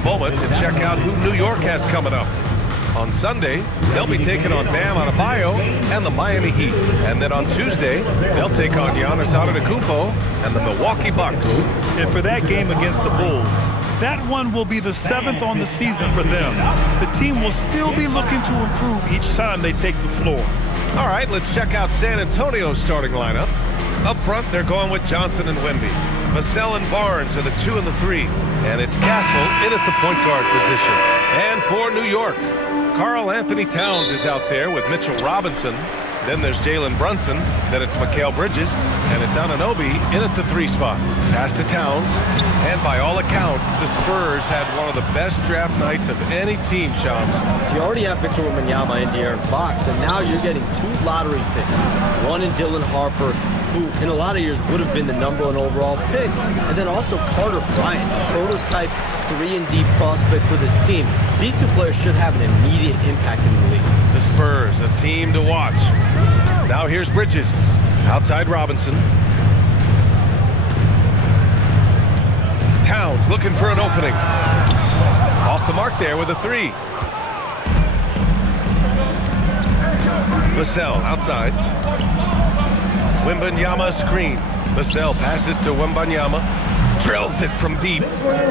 a moment to check out who New York has coming up. On Sunday, they'll be taking on Bam Adebayo and the Miami Heat. And then on Tuesday, they'll take on Giannis Antetokounmpo and the Milwaukee Bucks. And for that game against the Bulls, that one will be the 7th on the season for them. The team will still be looking to improve each time they take the floor. All right, let's check out San Antonio's starting lineup. Up front, they're going with Johnson and Wemby. Vassell and Barnes are the 2 and the 3. And it's Castle in at the point guard position. And for New York, Karl Anthony Towns is out there with Mitchell Robinson. Then there's Jalen Brunson. Then it's Mikal Bridges. And it's Anunoby in at the 3 spot. Pass to Towns. And by all accounts, the Spurs had one of the best draft nights of any team, Shams. So you already have Victor Wembanyama and De'Aaron Fox, and now you're getting 2 lottery picks. One in Dylan Harper, who in a lot of years would have been the #1 overall pick. And then also Carter Bryant, a prototype 3-and-D prospect for this team. These 2 players should have an immediate impact in the league. The Spurs, a team to watch. Now here's Bridges. Outside Robinson. Towns looking for an opening. Off the mark there with a 3. Vassell outside. Wembanyama screen. Vassell passes to Wembanyama. Drills it from deep.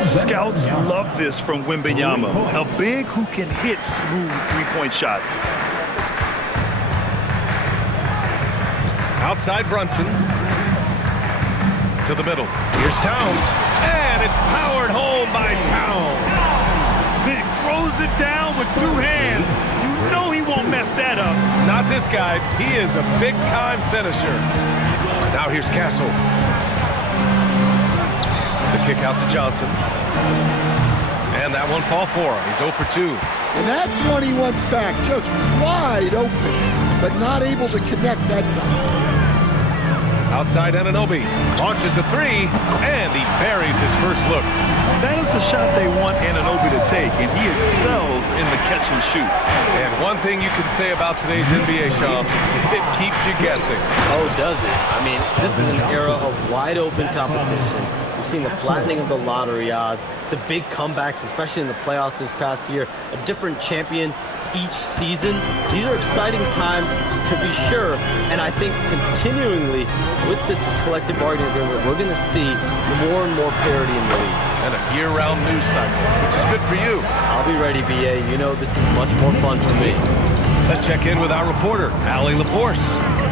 Scouts love this from Wembanyama, a big who can hit smooth 3-point shots. Outside Brunson. To the middle. Here's Towns. And it's powered home by Towns. He throws it down with 2 hands. You know he won't mess that up. Not this guy. He is a big-time finisher. Now here's Castle. The kick out to Johnson. And that one fall for him. He's 0 for 2. And that's one he wants back, just wide open, but not able to connect that time. Outside Anunoby. Launches a 3, and he buries his first look. That is the shot they want Anunoby to take, and he excels in the catch and shoot. And one thing you can say about today's NBA, Shams, it keeps you guessing. Oh, does it? I mean, this is an era of wide-open competition. We've seen the flattening of the lottery odds, the big comebacks, especially in the playoffs this past year, a different champion each season. These are exciting times to be sure, and I think continuingly with this collective bargaining agreement, we're going to see more and more parity in the league. And a year-round news cycle, which is good for you. I'll be ready, BA. You know this is much more fun for me. Let's check in with our reporter, Allie LaForce.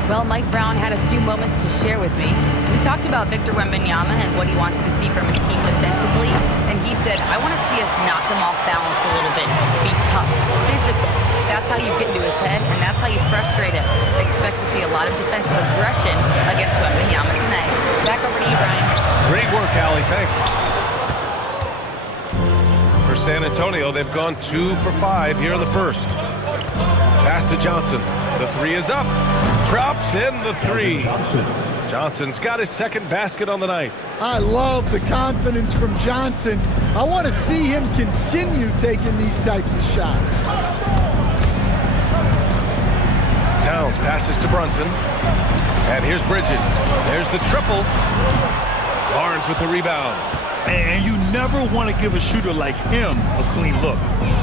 Well, Mike Brown had a few moments to share with me. We talked about Victor Wembanyama and what he wants to see from his team defensively, and he said, I want to see us knock them off balance a little bit, be tough, physical. That's how you get into his head, and that's how you frustrate him. I expect to see a lot of defensive aggression against Wembanyama tonight. Back over to you, Brian. Great work, Allie. Thanks. For San Antonio, they've gone 2 for 5 here in the first. Pass to Johnson. The 3 is up. Drops in the 3. Johnson's got his 2nd basket on the night. I love the confidence from Johnson. I want to see him continue taking these types of shots. Towns passes to Brunson. And here's Bridges. There's the triple. Barnes with the rebound. And you never want to give a shooter like him a clean look.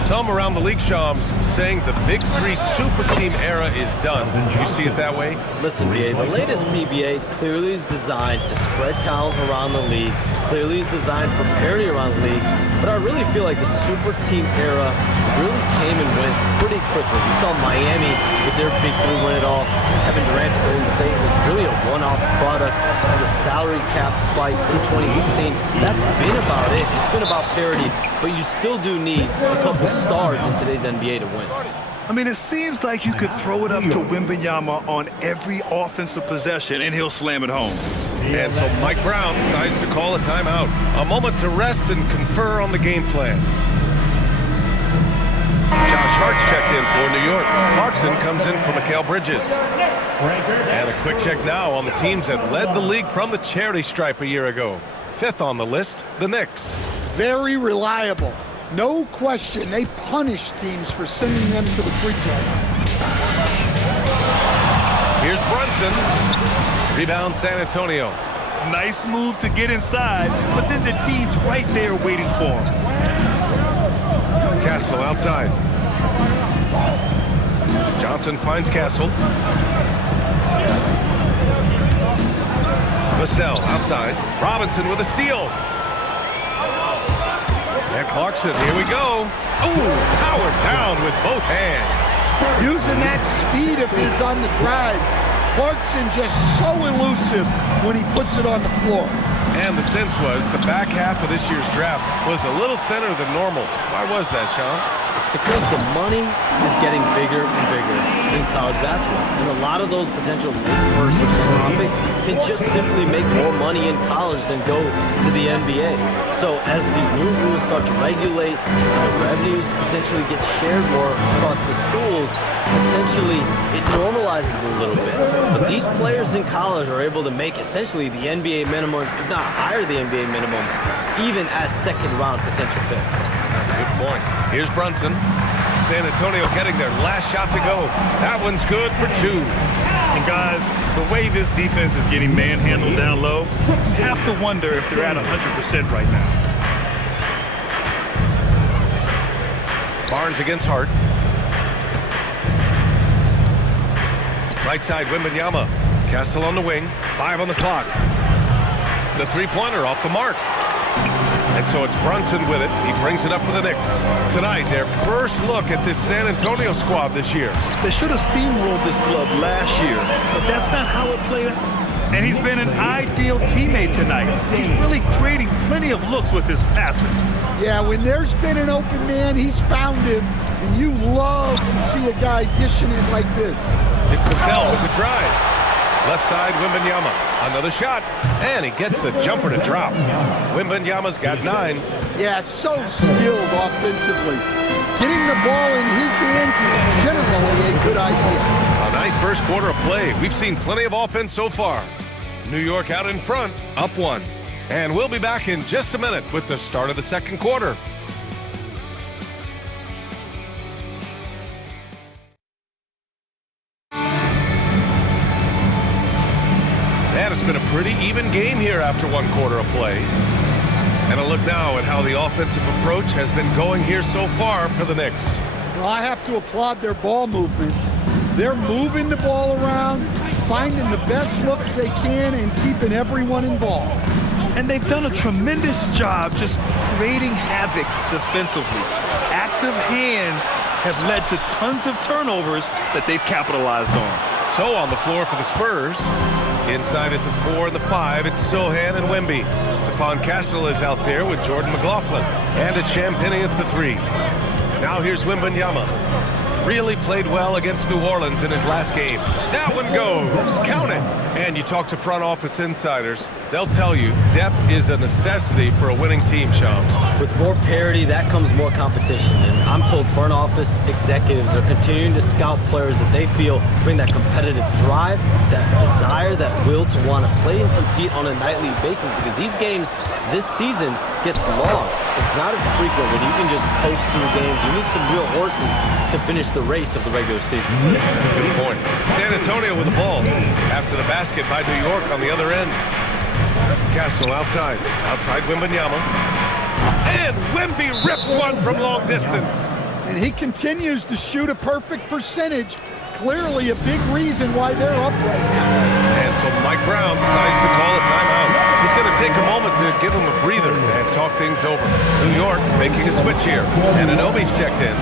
Some around the league, Shams, saying the Big 3 super team era is done. Do you see it that way? Listen, BA, the latest CBA clearly is designed to spread talent around the league, clearly is designed for parity around the league, but I really feel like the super team era really came and went pretty quickly. We saw Miami with their Big 3 win it all. Kevin Durant to Golden State was really a one-off product of the salary cap spike in 2016. That's been about it. It's been about parity, but you still do need a couple stars in today's NBA to win. I mean, it seems like you could throw it up to Wembanyama on every offensive possession, and he'll slam it home. And so Mike Brown decides to call a timeout. A moment to rest and confer on the game plan. Josh Hart's checked in for New York. Clarkson comes in for Mikal Bridges. And a quick check now on the teams that led the league from the charity stripe a year ago. 5th on the list, the Knicks. Very reliable. No question, they punish teams for sending them to the free throw line. Here's Brunson. Rebound San Antonio. Nice move to get inside, but then the D's right there waiting for him. Castle outside. Johnson finds Castle. Vassell outside. Robinson with a steal. And Clarkson, here we go. Ooh, powered down with both hands. Using that speed of his on the drive, Clarkson just so elusive when he puts it on the floor. And the sense was the back half of this year's draft was a little thinner than normal. Why was that, Sean? It's because the money is getting bigger and bigger in college basketball. And a lot of those potential first or second round picks can just simply make more money in college than go to the NBA. So as these new rules start to regulate, revenues potentially get shared more across the schools, potentially it normalizes it a little bit. But these players in college are able to make essentially the NBA minimum, if not higher the NBA minimum, even as second round potential picks. Good point. Here's Brunson. San Antonio getting their last shot to go. That one's good for 2. And guys, the way this defense is getting manhandled down low, have to wonder if they're at 100% right now. Barnes against Hart. Right side, Wembanyama. Castle on the wing. 5 on the clock. The three-pointer off the mark. And so it's Brunson with it. He brings it up for the Knicks. Tonight, their first look at this San Antonio squad this year. They should have steamrolled this club last year, but that's not how it played out. And he's been an ideal teammate tonight. He's really creating plenty of looks with his passing. Yeah, when there's been an open man, he's found him, and you love to see a guy dishing it like this. It's Vassell with the drive. Left side, Wembanyama. Another shot, and he gets the jumper to drop. Wembanyama's got 9. Yeah, so skilled offensively. Getting the ball in his hands is generally a good idea. A nice first quarter of play. We've seen plenty of offense so far. New York out in front, up 1. And we'll be back in just a minute with the start of the second quarter. And it's been a pretty even game here after 1 quarter of play. And a look now at how the offensive approach has been going here so far for the Knicks. Well, I have to applaud their ball movement. They're moving the ball around, finding the best looks they can, and keeping everyone involved. And they've done a tremendous job just creating havoc defensively. Active hands have led to tons of turnovers that they've capitalized on. So on the floor for the Spurs, inside at the 4 and the 5, it's Sochan and Wemby. Stephon Castle is out there with Jordan McLaughlin. And it's Champagnie at the 3. Now here's Wembanyama. Really played well against New Orleans in his last game. That one goes. Count it. And you talk to front office insiders, they'll tell you depth is a necessity for a winning team, Shams. With more parity, that comes more competition. And I'm told front office executives are continuing to scout players that they feel bring that competitive drive, that desire, that will to want to play and compete on a nightly basis. Because these games this season gets long. It's not as frequent when you can just coast through games. You need some real horses to finish the race of the regular season. Good point. San Antonio with the ball. After the basket by New York on the other end. Castle outside. Outside Wembanyama. And Wemby rips one from long distance. And he continues to shoot a perfect percentage. Clearly a big reason why they're up right now. And so Mike Brown decides to call a timeout. He's going to take a moment to give him a breather and talk things over. New York making a switch here. And Anunoby's checked in.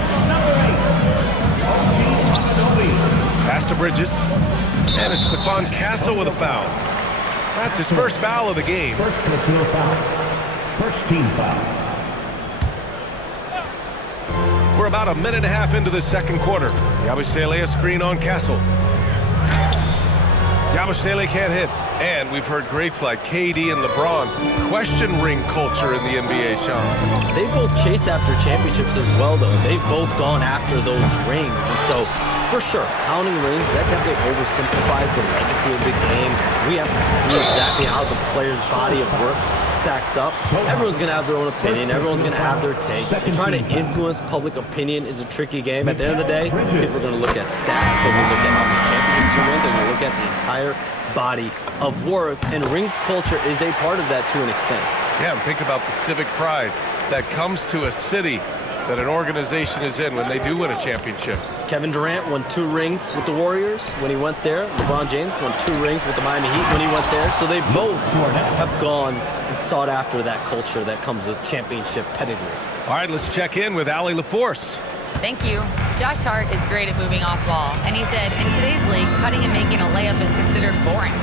Pass to Bridges. And it's Stephon Castle with a foul. That's his first foul of the game. First personal foul. First team foul. We're about a minute and a half into the second quarter. Yabusele a screen on Castle. Yabusele can't hit. And we've heard greats like KD and LeBron question ring culture in the NBA, Shams. They both chased after championships as well, though. They've both gone after those rings. And so, for sure, counting rings, that definitely oversimplifies the legacy of the game. We have to see exactly how the player's body of work stacks up. Everyone's going to have their own opinion. Everyone's going to have their take. And trying to influence public opinion is a tricky game. At the end of the day, people are going to look at stats. They're going to look at how many championships you win. They're going to look at the entire body of work. And rings culture is a part of that to an extent. Yeah, and think about the civic pride that comes to a city that an organization is in when they do win a championship. Kevin Durant won 2 rings with the Warriors when he went there. LeBron James won 2 rings with the Miami Heat when he went there. So they both have gone and sought after that culture that comes with championship pedigree. All right, let's check in with Allie LaForce. Thank you. Josh Hart is great at moving off ball, and he said, in today's league, cutting and making a layup is considered boring.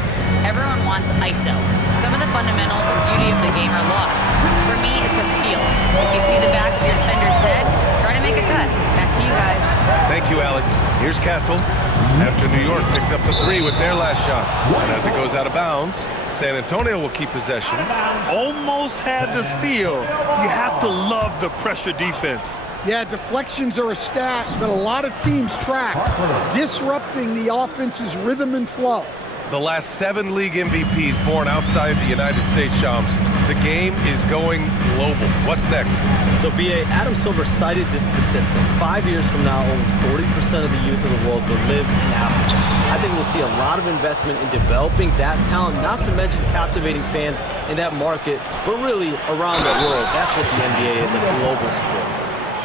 Everyone wants ISO. Some of the fundamentals and beauty of the game are lost. For me, it's a feel. If you see the back of your defender's head, try to make a cut. Back to you guys. Thank you, Allie. Here's Castle. After New York picked up the 3 with their last shot. And as it goes out of bounds, San Antonio will keep possession. Almost had the steal. You have to love the pressure defense. Yeah, deflections are a stat that a lot of teams track, disrupting the offense's rhythm and flow. The last 7 league MVPs born outside the United States, Shams. The game is going global. What's next? So, B.A., Adam Silver cited this statistic. 5 years from now, over 40% of the youth of the world will live in Africa. I think we'll see a lot of investment in developing that talent, not to mention captivating fans in that market, but really around the world. That's what the NBA is, a global sport.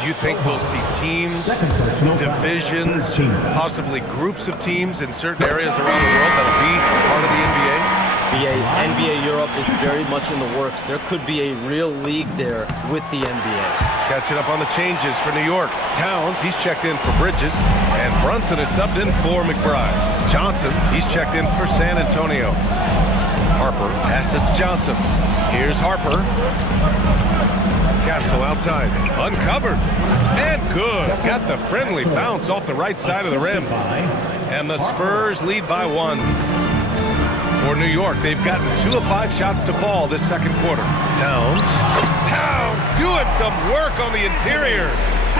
You think we'll see teams, divisions, possibly groups of teams in certain areas around the world that'll be part of the NBA? NBA Europe is very much in the works. There could be a real league there with the NBA. Catching up on the changes for New York. Towns, he's checked in for Bridges, and Brunson is subbed in for McBride. Johnson, he's checked in for San Antonio. Harper passes to Johnson. Here's Harper. Castle outside, uncovered, and good. Got the friendly bounce off the right side of the rim. And the Spurs lead by 1. For New York, they've gotten 2 of 5 shots to fall this second quarter. Towns doing some work on the interior.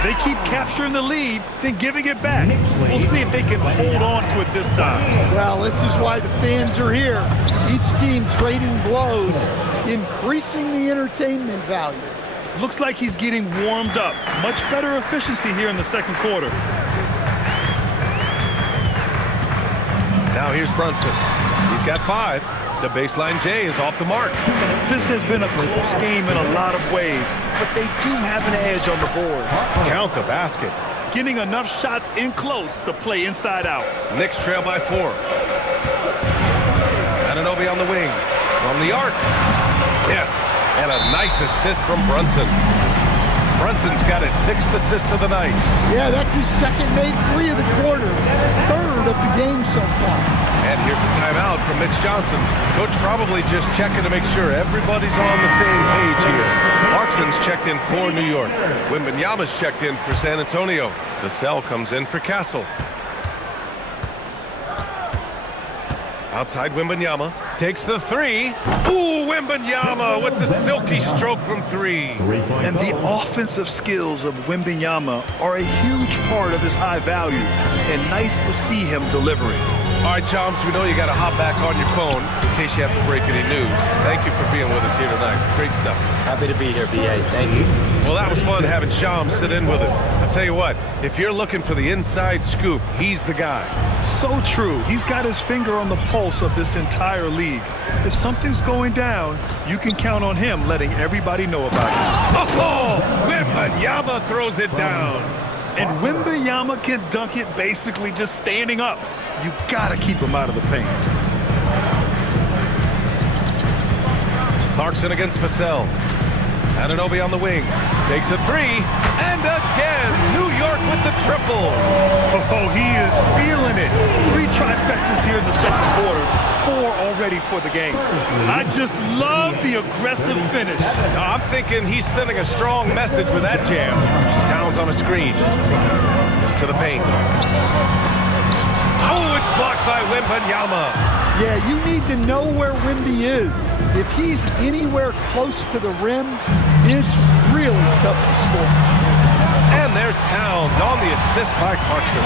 They keep capturing the lead, then giving it back. We'll see if they can hold on to it this time. Well, this is why the fans are here. Each team trading blows, increasing the entertainment value. Looks like he's getting warmed up. Much better efficiency here in the second quarter. Now here's Brunson. He's got 5. The baseline J is off the mark. This has been a close game in a lot of ways, but they do have an edge on the board. Count the basket. Getting enough shots in close to play inside out. Knicks trail by 4. Anunoby on the wing. From the arc. Yes. And a nice assist from Brunson. Brunson's got his 6th assist of the night. Yeah, that's his second made 3 of the quarter, 3rd of the game so far. And here's a timeout from Mitch Johnson. Coach probably just checking to make sure everybody's on the same page here. Clarkson's checked in for New York. Wembanyama's checked in for San Antonio. Vassell comes in for Castle. Outside Wembanyama. Takes the 3. Ooh, Wembanyama with the silky stroke from 3. And the offensive skills of Wembanyama are a huge part of his high value, and nice to see him delivering. All right, Chomps, we know you got to hop back on your phone in case you have to break any news. Thank you for being with us here tonight. Great stuff. Happy to be here, B.A. Thank you. Well, that was fun having Shams sit in with us. I tell you what, if you're looking for the inside scoop, he's the guy. So true. He's got his finger on the pulse of this entire league. If something's going down, you can count on him letting everybody know about it. Oh, Wembanyama throws it down. And Wembanyama can dunk it basically just standing up. You gotta keep him out of the paint. Clarkson against Vassell. Anunoby on the wing. Takes a 3. And again, New York with the triple. Oh, he is feeling it. 3 trifectas here in the second quarter. 4 already for the game. I just love the aggressive finish. I'm thinking he's sending a strong message with that jam. Towns on a screen. To the paint. Oh, it's blocked by Wembanyama. Yeah, you need to know where Wemby is. If he's anywhere close to the rim, it's really tough to score. And there's Towns on the assist by Clarkson.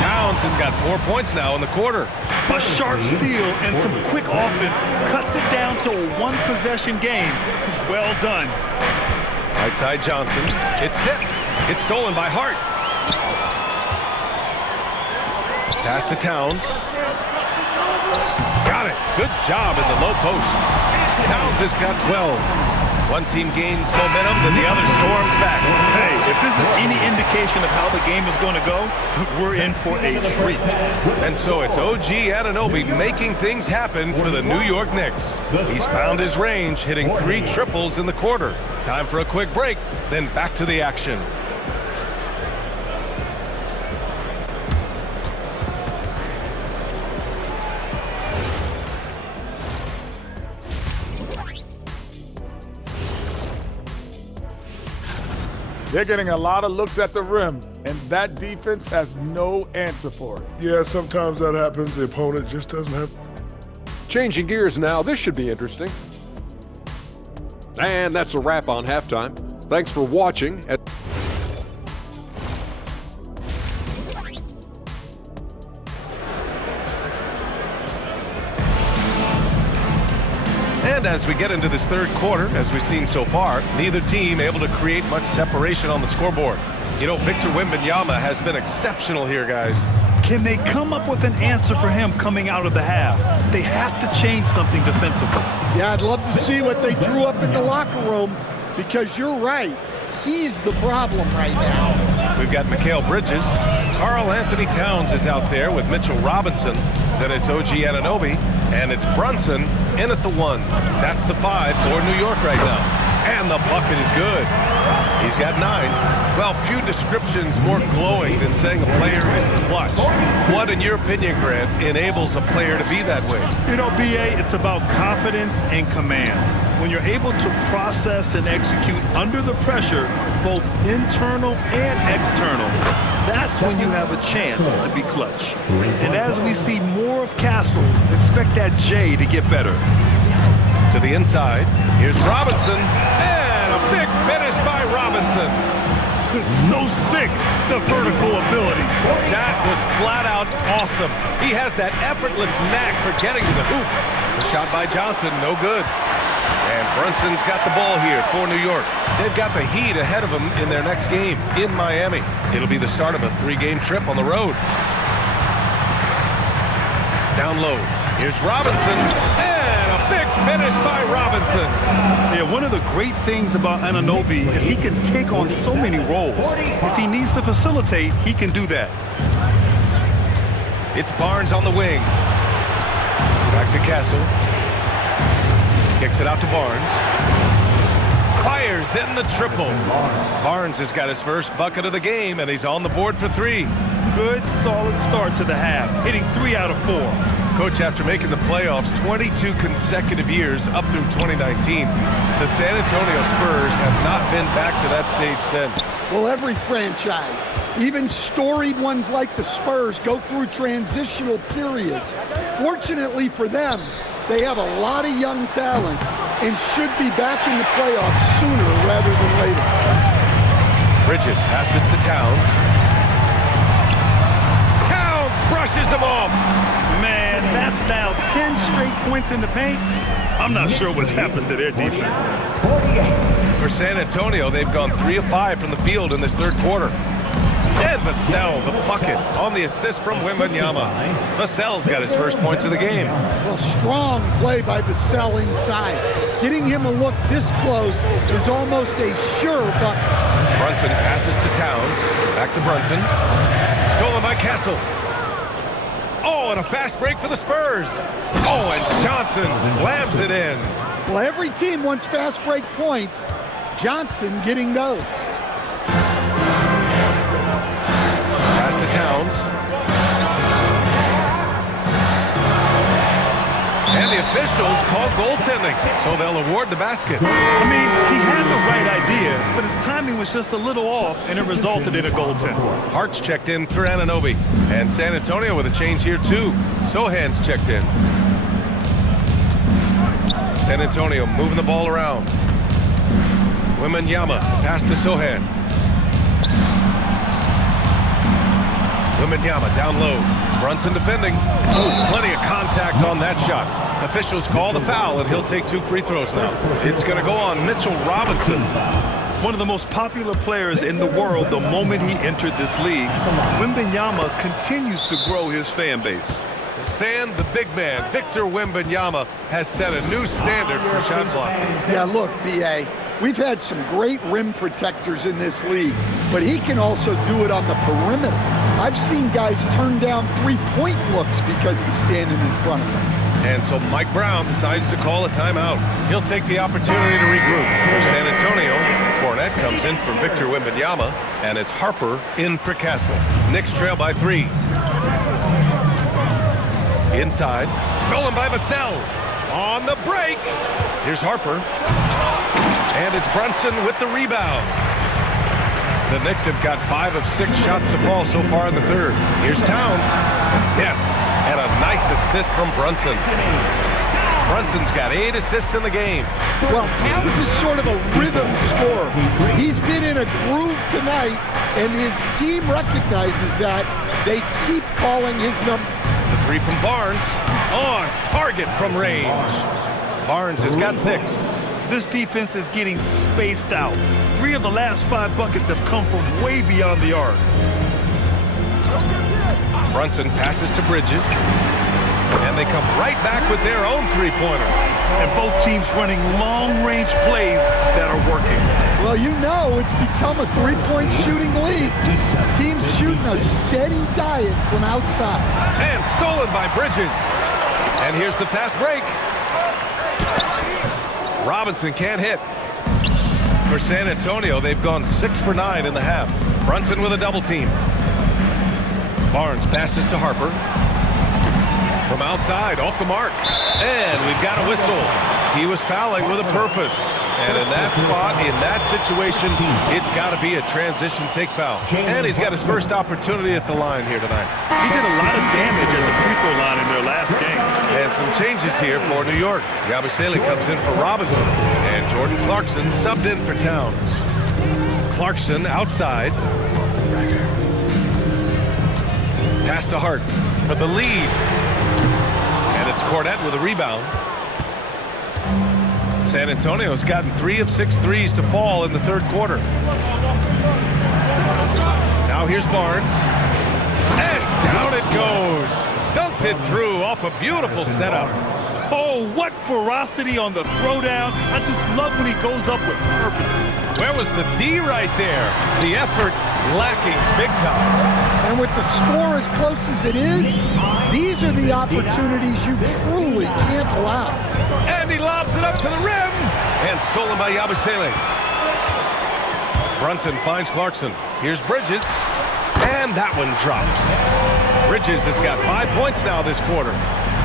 Towns has got 4 points now in the quarter. A sharp steal and some quick offense cuts it down to a 1-possession game. Well done. Right side Johnson. It's tipped. It's stolen by Hart. Pass to Towns. Got it. Good job in the low post. Towns has got 12. One team gains momentum, then the other storms back. Hey, if this is any indication of how the game is going to go, we're in for a treat. And so it's OG Anunoby making things happen for the New York Knicks. He's found his range, hitting 3 triples in the quarter. Time for a quick break, then back to the action. They're getting a lot of looks at the rim, and that defense has no answer for it. Yeah, sometimes that happens. The opponent just doesn't have... Changing gears now, this should be interesting. And that's a wrap on halftime. Thanks for watching. And as we get into this third quarter, as we've seen so far, neither team able to create much separation on the scoreboard. You know, Victor Wembanyama has been exceptional here, guys. Can they come up with an answer for him coming out of the half? They have to change something defensively. Yeah, I'd love to see what they drew up in the locker room, because you're right. He's the problem right now. We've got Mikal Bridges. Karl Anthony Towns is out there with Mitchell Robinson. Then it's OG Anunoby, and it's Brunson in at the 1. That's the 5 for New York right now. And the bucket is good. He's got 9. Well, few descriptions more glowing than saying a player is clutch. What, in your opinion, Grant, enables a player to be that way? You know, BA, it's about confidence and command. When you're able to process and execute under the pressure, both internal and external, that's when you have a chance to be clutch. And as we see more of Castle, expect that J to get better. To the inside, here's Robinson, and a big finish by Robinson. So sick, the vertical ability. That was flat out awesome. He has that effortless knack for getting to the hoop. The shot by Johnson, no good. And Brunson's got the ball here for New York. They've got the Heat ahead of them in their next game in Miami. It'll be the start of a 3-game trip on the road. Down low, here's Robinson, and a big finish by Robinson. Yeah, one of the great things about Anunoby is he can take on so many roles. If he needs to facilitate, he can do that. It's Barnes on the wing. Back to Castle. Kicks it out to Barnes. Fires in the triple. Barnes has got his first bucket of the game, and he's on the board for 3. Good, solid start to the half, hitting 3 out of 4. Coach, after making the playoffs 22 consecutive years up through 2019, the San Antonio Spurs have not been back to that stage since. Well, every franchise, even storied ones like the Spurs, go through transitional periods. Fortunately for them, they have a lot of young talent and should be back in the playoffs sooner rather than later. Bridges passes to Towns. Towns brushes him off. Man, that's now 10 straight points in the paint. I'm not sure what's happened to their defense. For San Antonio, they've gone 3 of 5 from the field in this third quarter. And Vassell, the bucket, on the assist from Wembanyama. Vassell's got his first points of the game. Well, strong play by Vassell inside. Getting him a look this close is almost a sure bucket. Brunson passes to Towns. Back to Brunson. Stolen by Castle. Oh, and a fast break for the Spurs. Oh, and Johnson slams it in. Well, every team wants fast break points. Johnson getting those. Pass to Towns. And the officials call goaltending, so they'll award the basket. I mean, he had the right idea, but his timing was just a little off, and it resulted in a goaltend. Hart's checked in for Anunoby. And San Antonio with a change here, too. Sohan's checked in. San Antonio moving the ball around. Wembanyama, pass to Sohan. Wembanyama down low. Brunson defending. Oh, plenty of contact on that shot. Officials call the foul, and he'll take 2 free throws now. It's going to go on Mitchell Robinson. One of the most popular players in the world the moment he entered this league, Wembanyama continues to grow his fan base. Stan, the big man, Victor Wembanyama, has set a new standard for shot blocking. Yeah, look, B.A., we've had some great rim protectors in this league, but he can also do it on the perimeter. I've seen guys turn down three-point looks because he's standing in front of them. And so Mike Brown decides to call a timeout. He'll take the opportunity to regroup. For San Antonio, Cornette comes in for Victor Wembanyama, and it's Harper in for Castle. Knicks trail by 3. Inside, stolen by Vassell. On the break, here's Harper. And it's Brunson with the rebound. The Knicks have got 5 of 6 shots to fall so far in the third. Here's Towns. Yes, and a nice assist from Brunson. Brunson's got 8 assists in the game. Well, Towns is sort of a rhythm scorer. He's been in a groove tonight, and his team recognizes that. They keep calling his number. The 3 from Barnes. On target from range. Barnes has got 6. This defense is getting spaced out. 3 of the last 5 buckets have come from way beyond the arc. Brunson passes to Bridges. And they come right back with their own three-pointer. And both teams running long-range plays that are working. Well, you know it's become a three-point shooting league. Teams shooting a steady diet from outside. And stolen by Bridges. And here's the fast break. Robinson can't hit. For San Antonio, they've gone 6 for 9 in the half. Brunson with a double team. Barnes passes to Harper. From outside, off the mark. And we've got a whistle. He was fouling with a purpose. And in that spot, in that situation, it's got to be a transition take foul. And he's got his first opportunity at the line here tonight. He did a lot of damage at the free throw line in their last game. And some changes here for New York. Yabusele comes in for Robinson. And Jordan Clarkson subbed in for Towns. Clarkson outside. Pass to Hart for the lead. And it's Cornette with a rebound. San Antonio's gotten 3 of 6 threes to fall in the third quarter. Now here's Barnes. And down it goes. Dunked it through off a beautiful setup. Oh, what ferocity on the throwdown. I just love when he goes up with purpose. Where was the D right there? The effort lacking big time. And with the score as close as it is, these are the opportunities you truly can't allow. And he lobs it up to the rim. And stolen by Yabusele. Brunson finds Clarkson. Here's Bridges. And that one drops. Bridges has got 5 points now this quarter.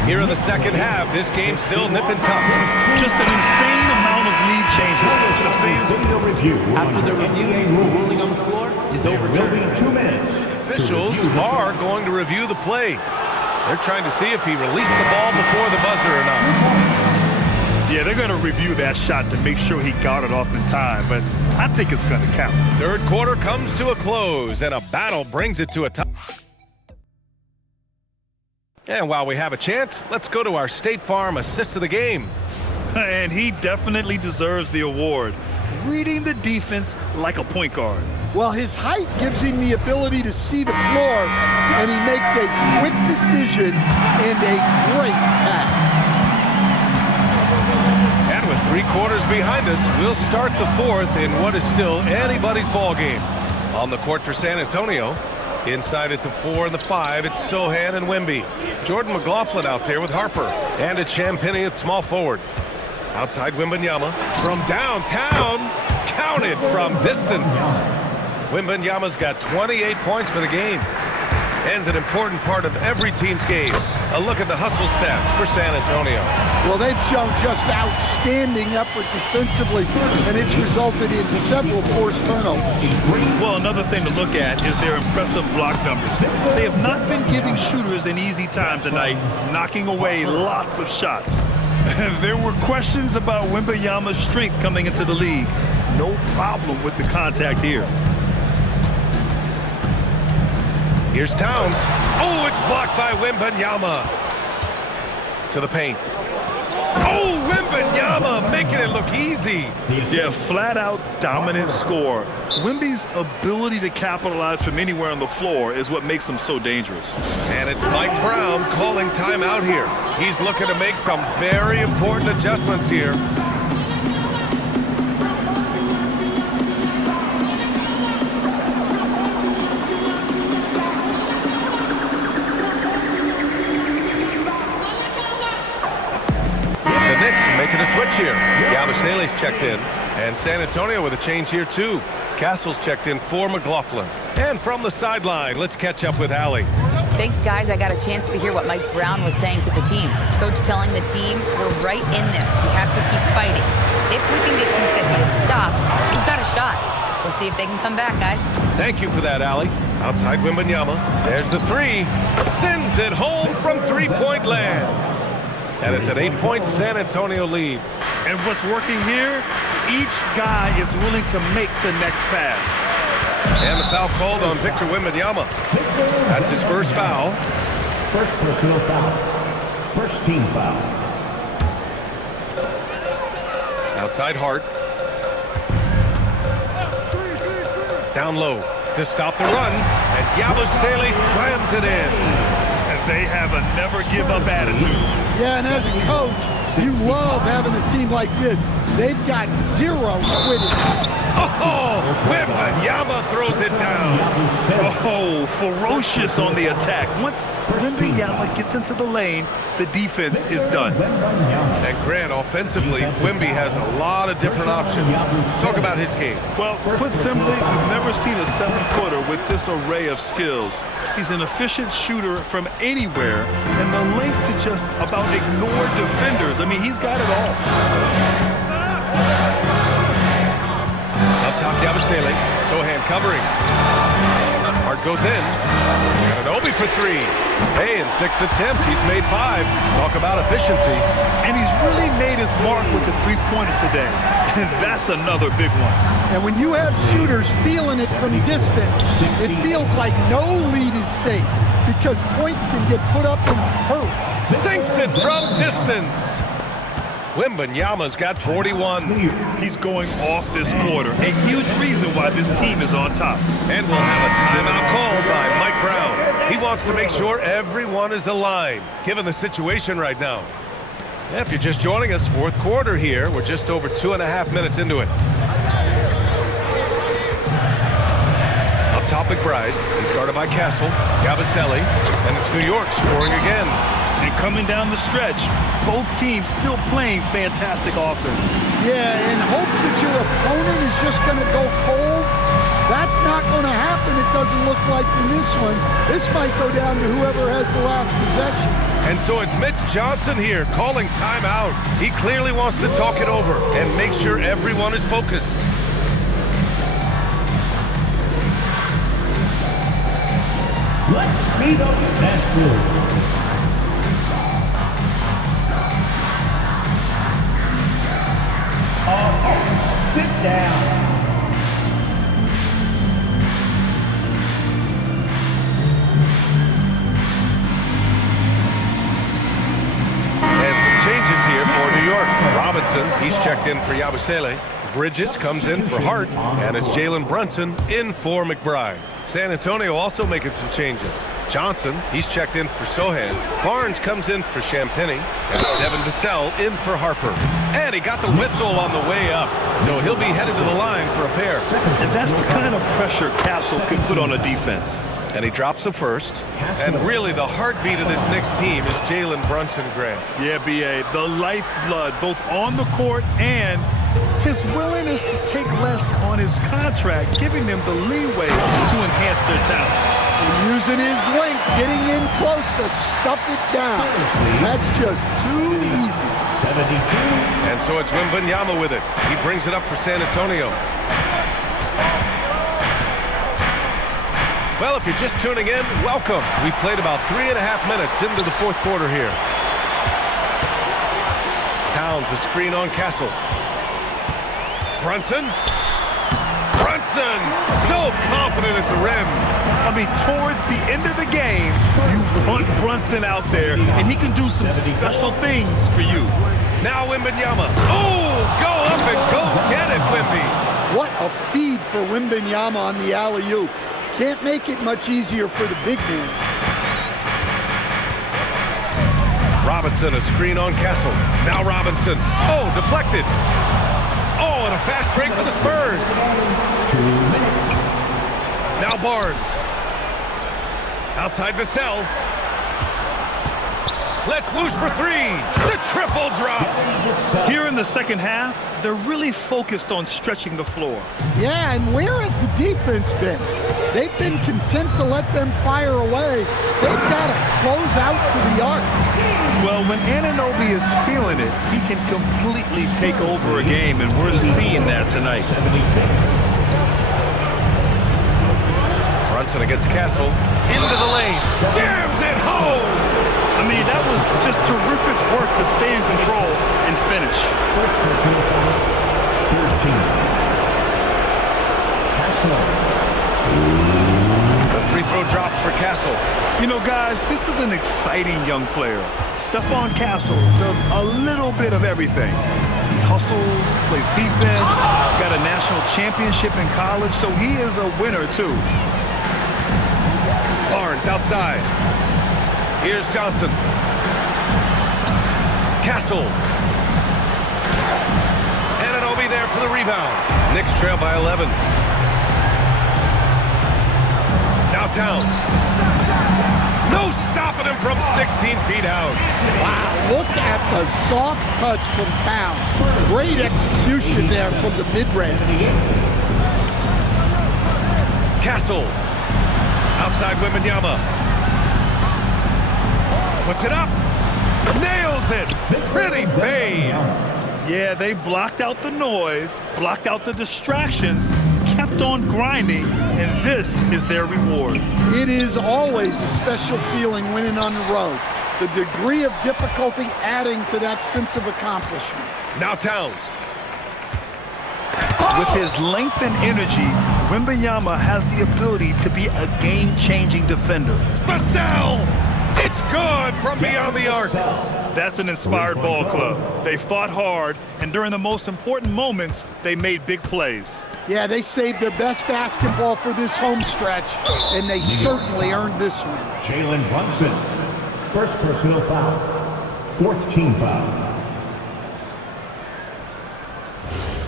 Here in the second half, this game's still nip and tuck. Just an insane amount of lead changes. The fans After the review, ruling on the floor is overturned. 2 minutes. Officials are going to review the play. They're trying to see if he released the ball before the buzzer or not. Yeah, they're going to review that shot to make sure he got it off in time, but I think it's going to count. Third quarter comes to a close, and a battle brings it to a tie. And while we have a chance, let's go to our State Farm assist of the game. And he definitely deserves the award. Reading the defense like a point guard. Well, his height gives him the ability to see the floor, and he makes a quick decision and a great pass. And with 3 quarters behind us, we'll start the fourth in what is still anybody's ball game. On the court for San Antonio, inside at the 4 and the 5, it's Sohan and Wemby. Jordan McLaughlin out there with Harper, and it's Champagnie at small forward. Outside Wembanyama from downtown, counted from distance. Wembanyama's got 28 points for the game. And an important part of every team's game. A look at the hustle stats for San Antonio. Well, they've shown just outstanding effort defensively, and it's resulted in several forced turnovers. Well, another thing to look at is their impressive block numbers. They have not been giving shooters an easy time tonight, knocking away lots of shots. There were questions about Wembanyama's strength coming into the league. No problem with the contact here. Here's Towns. Oh, it's blocked by Wembanyama. To the paint. Oh, Wembanyama makes making it look easy. Yeah, flat-out dominant score. Wemby's ability to capitalize from anywhere on the floor is what makes him so dangerous. And it's Mike Brown calling timeout here. He's looking to make some very important adjustments here. The Knicks making a switch here. Yabusele's checked in. And San Antonio with a change here, too. Castle's checked in for McLaughlin. And from the sideline, let's catch up with Allie. Thanks, guys. I got a chance to hear what Mike Brown was saying to the team. Coach telling the team, we're right in this. We have to keep fighting. If we can get consecutive stops, we've got a shot. We'll see if they can come back, guys. Thank you for that, Allie. Outside Wembanyama. There's the three. Sends it home from three-point land. And it's an 8-point San Antonio lead. And what's working here, each guy is willing to make the next pass. And the foul called on Victor Wembanyama. That's his first foul. First personal foul. First team foul. Outside Hart. Down low to stop the run. And Yabusele slams it in. And they have a never-give-up attitude. Yeah, and as a coach, you love having a team like this. They've got zero quitting. Oh, Wembanyama throws it down. Oh, ferocious on the attack. Once Wembanyama gets into the lane, the defense is done. And Grant, offensively, Wemby has a lot of different options. Talk about his game. Well, put simply, we've never seen a 7-footer with this array of skills. He's an efficient shooter from anywhere, and the length to just about ignore defenders. I mean, he's got it all. Up top, Yabusele. Sohan covering. Hart goes in. Anunoby for three. Hey, in 6 attempts, he's made 5. Talk about efficiency. And he's really made his mark with the three-pointer today. And that's another big one. And when you have shooters feeling it from distance, it feels like no lead is safe because points can get put up in a hurry. Sinks it from distance. Wembanyama's got 41. He's going off this quarter. A huge reason why this team is on top. And we'll have a timeout called by Mike Brown. He wants to make sure everyone is aligned, given the situation right now. If you're just joining us, fourth quarter here. We're just over 2.5 minutes into it. Up top, McBride. He's guarded by Castle, Yabusele, and it's New York scoring again. And coming down the stretch, both teams still playing fantastic offense. Yeah, in hopes that your opponent is just going to go cold, that's not going to happen, it doesn't look like in this one. This might go down to whoever has the last possession. And so it's Mitch Johnson here calling timeout. He clearly wants to talk it over and make sure everyone is focused. Let's speed up that move. Sit down. And some changes here for New York. Robinson, he's checked in for Yabusele. Bridges comes in for Hart, and it's Jalen Brunson in for McBride. San Antonio also making some changes. Johnson, he's checked in for Sohan. Barnes comes in for Champagnie, and it's Devin Vassell in for Harper. And he got the whistle on the way up, so he'll be headed to the line for a pair. And that's the kind of pressure Castle can put on a defense. And he drops the first. And really, the heartbeat of this Knicks team is Jalen Brunson, Grant. Yeah, B.A., the lifeblood, both on the court and his willingness to take less on his contract, giving them the leeway to enhance their talent. Using his length, getting in close to stuff it down. That's just too easy. 72. And so it's Wembanyama with it. He brings it up for San Antonio. Well, if you're just tuning in, welcome. We've played about 3.5 minutes into the fourth quarter here. Towns a screen on Castle. Brunson. Brunson! So confident at the rim. I mean, towards the end of the game, you want Brunson out there, and he can do some special things for you. Now Wembanyama. Oh, go up and go get it, Wemby. What a feed for Wembanyama on the alley-oop. Can't make it much easier for the big man. Robinson, a screen on Castle. Now Robinson. Oh, deflected. Oh, and a fast break for the Spurs. 2 minutes. Now Barnes. Outside Vassell. Let's loose for three. The triple drop. Here in the second half, they're really focused on stretching the floor. Yeah, and where has the defense been? They've been content to let them fire away. They've got to close out to the arc. Well, when Anunoby is feeling it, he can completely take over a game, and we're seeing that tonight. 76. Brunson against Castle. Into the lane. Jams it home. I mean, that was just terrific work to stay in control and finish. First personal foul, 13th. Castle. The free throw drops for Castle. You know, guys, this is an exciting young player. Stephon Castle does a little bit of everything. He hustles, plays defense, got a national championship in college, so he is a winner, too. Barnes outside. Here's Johnson. Castle. Anunoby there for the rebound. Knicks trail by 11. Now Towns. No stopping him from 16 feet out. Wow, look at the soft touch from Towns. Great execution there from the mid-range. Castle. Outside Wembanyama. Puts it up. Nails it. Pretty fade. Yeah, they blocked out the noise, blocked out the distractions, kept on grinding, and this is their reward. It is always a special feeling winning on the road. The degree of difficulty adding to that sense of accomplishment. Now Towns. With his length and energy, Wembanyama has the ability to be a game-changing defender. Vassell! It's good from beyond the arc. That's an inspired ball club. They fought hard, and during the most important moments, they made big plays. Yeah, they saved their best basketball for this home stretch, and they certainly earned this one. Jalen Brunson. First personal foul. 4th team foul.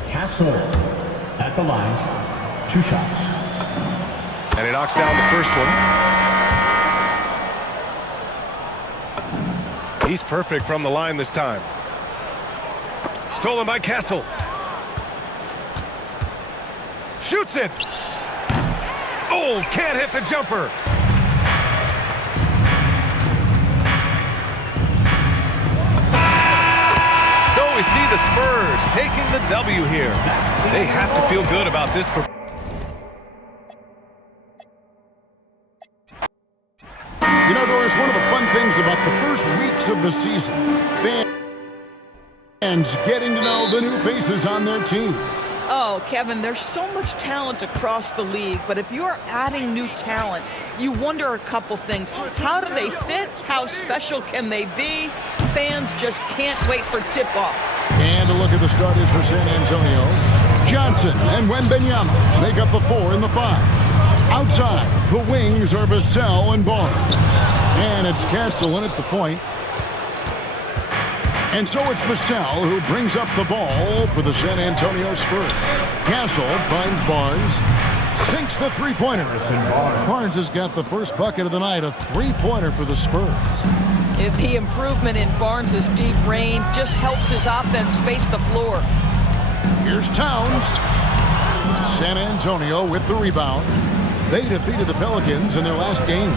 Castle at the line. 2 shots. And he knocks down the first one. He's perfect from the line this time. Stolen by Castle. Shoots it. Oh, can't hit the jumper. So we see the Spurs taking the W here. They have to feel good about this performance. You know, Doris, one of the fun things about the first weeks of the season, fans getting to know the new faces on their team. Oh, Kevin, there's so much talent across the league, but if you're adding new talent, you wonder a couple things. How do they fit? How special can they be? Fans just can't wait for tip-off. And a look at the starters for San Antonio. Johnson and Wembanyama make up the 4 and the 5. Outside, the wings are Vassell and Barnes. And it's Castle in at the point. And so it's Vassell who brings up the ball for the San Antonio Spurs. Castle finds Barnes, sinks the three-pointer. Barnes has got the first bucket of the night, a three-pointer for the Spurs. The improvement in Barnes' deep range just helps his offense space the floor. Here's Towns. San Antonio with the rebound. They defeated the Pelicans in their last game.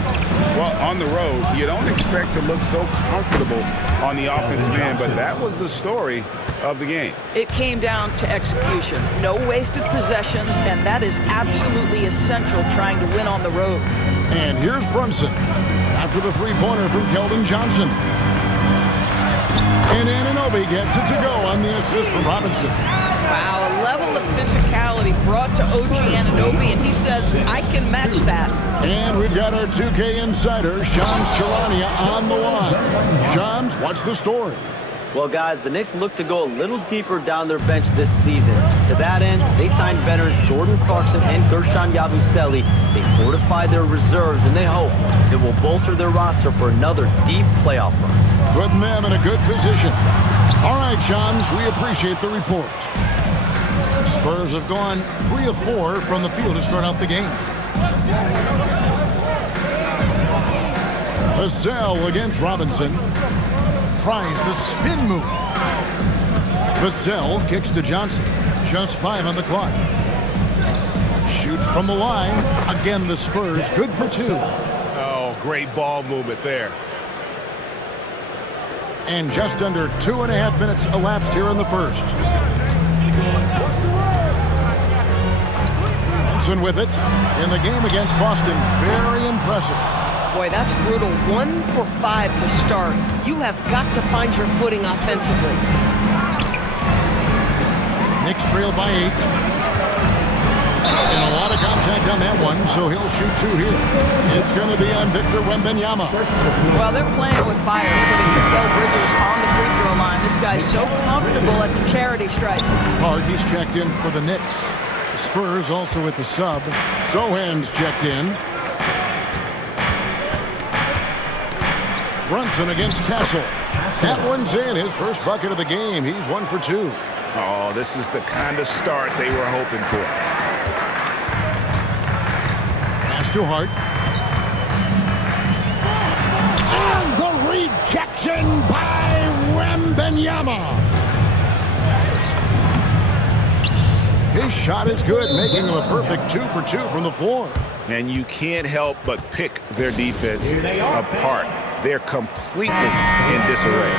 Well, on the road, you don't expect to look so comfortable on the offensive end, but that was the story of the game. It came down to execution. No wasted possessions, and that is absolutely essential trying to win on the road. And here's Brunson after the three-pointer from Keldon Johnson. And Anunoby gets it to go on the assist from Robinson. Wow, a level of physicality brought to OG Anunoby, and he says, I can match that. And we've got our 2K insider, Shams Charania, on the line. Shams, what's the story? Well, guys, the Knicks look to go a little deeper down their bench this season. To that end, they signed veterans Jordan Clarkson and Gershon Yabusele. They fortified their reserves, and they hope it will bolster their roster for another deep playoff run. Putting them in a good position. All right, Johns, we appreciate the report. Spurs have gone 3 of 4 from the field to start out the game. Vassell against Robinson. Tries the spin move. Vassell kicks to Johnson. Just 5 on the clock. Shoots from the line. Again, the Spurs good for 2. Oh, great ball movement there. And just under 2.5 minutes elapsed here in the first. Johnson with it in the game against Boston. Very impressive. Boy, that's brutal. 1 for 5 to start. You have got to find your footing offensively. Knicks trail by 8. And a lot of contact on that one, so he'll shoot 2 here. It's going to be on Victor Wembanyama. Well, they're playing with fire, putting Mikal Bridges on the free throw line. This guy's so comfortable at the charity stripe. Hart, he's checked in for the Knicks. The Spurs also at the sub. Sohan's checked in. Brunson against Castle. That one's in. His first bucket of the game. He's 1 for 2. Oh, this is the kind of start they were hoping for. Pass to Hart. And the rejection by Wembanyama. His shot is good, making him a perfect 2 for 2 from the floor. And you can't help but pick their defense apart. They're completely in disarray.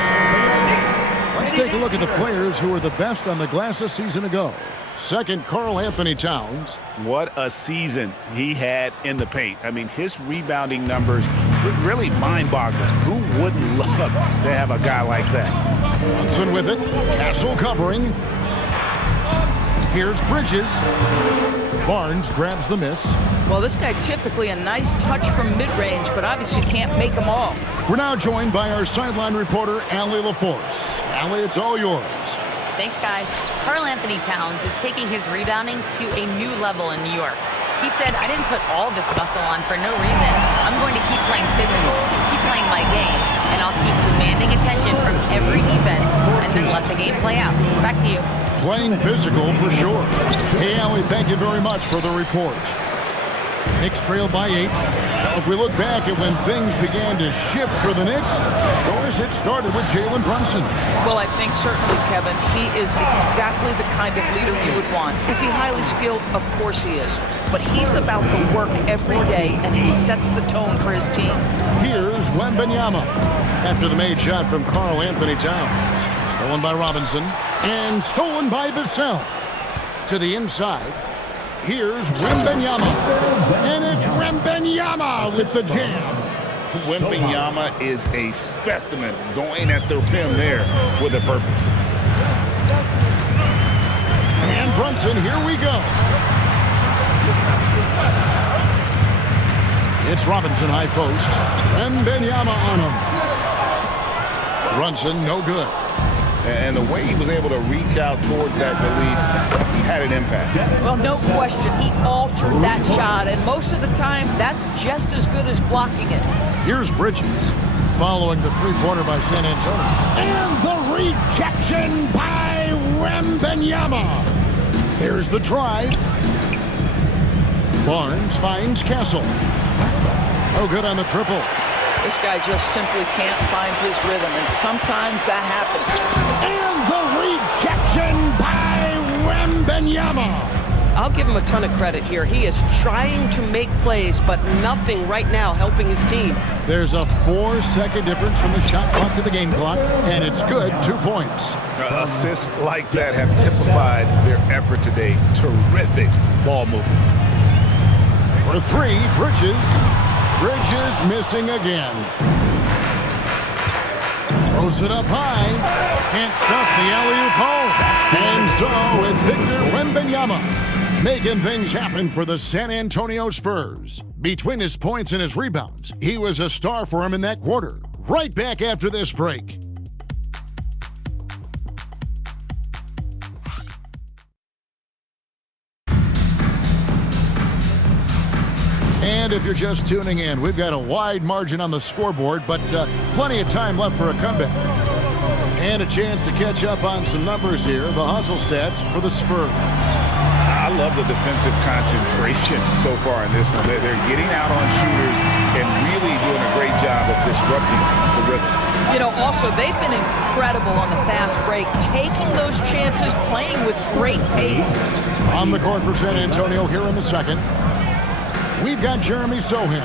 Let's take a look at the players who were the best on the glass a season ago. Second, Karl-Anthony Towns. What a season he had in the paint. I mean, his rebounding numbers were really mind-boggling. Who wouldn't love to have a guy like that? Brunson with it. Castle covering. Here's Bridges. Barnes grabs the miss. Well, this guy typically a nice touch from mid-range, but obviously can't make them all. We're now joined by our sideline reporter, Allie LaForce. Allie, it's all yours. Thanks, guys. Karl-Anthony Towns is taking his rebounding to a new level in New York. He said, I didn't put all this muscle on for no reason. I'm going to keep playing physical, keep playing my game, and I'll keep demanding attention from every defense and then let the game play out. Back to you. Playing physical for sure. Hey, Allie, thank you very much for the report. Knicks trail by 8. Now, if we look back at when things began to shift for the Knicks, of course, it started with Jalen Brunson. Well, I think certainly, Kevin, he is exactly the kind of leader you would want. Is he highly skilled? Of course he is. But he's about the work every day, and he sets the tone for his team. Here's Wembanyama after the made shot from Karl-Anthony Towns. Stolen by Robinson and stolen by Vassell. To the inside. Here's Wembanyama. And it's Wembanyama with the jam. Wembanyama is a specimen going at the rim there with a purpose. And Brunson, here we go. It's Robinson high post. Wembanyama on him. Brunson, no good. And the way he was able to reach out towards that release had an impact. Well, no question. He altered that shot, and most of the time, that's just as good as blocking it. Here's Bridges following the three-pointer by San Antonio. And the rejection by Wembanyama. Here's the drive. Barnes finds Castle. No good on the triple. This guy just simply can't find his rhythm, and sometimes that happens. And the rejection by Wembanyama. I'll give him a ton of credit here. He is trying to make plays, but nothing right now helping his team. There's a 4-second difference from the shot clock to the game clock, and it's good, 2 points. Assists like that have typified their effort today. Terrific ball movement. For 3, Bridges. Bridges missing again. Throws it up high. Can't stop the alley-oop home. And so it's Victor Wembanyama making things happen for the San Antonio Spurs. Between his points and his rebounds, he was a star for him in that quarter. Right back after this break. And if you're just tuning in, we've got a wide margin on the scoreboard, but plenty of time left for a comeback. And a chance to catch up on some numbers here, the hustle stats for the Spurs. I love the defensive concentration so far in this one. They're getting out on shooters and really doing a great job of disrupting the rhythm. You know, also, they've been incredible on the fast break, taking those chances, playing with great pace. On the court for San Antonio here in the second, we've got Jeremy Sohan.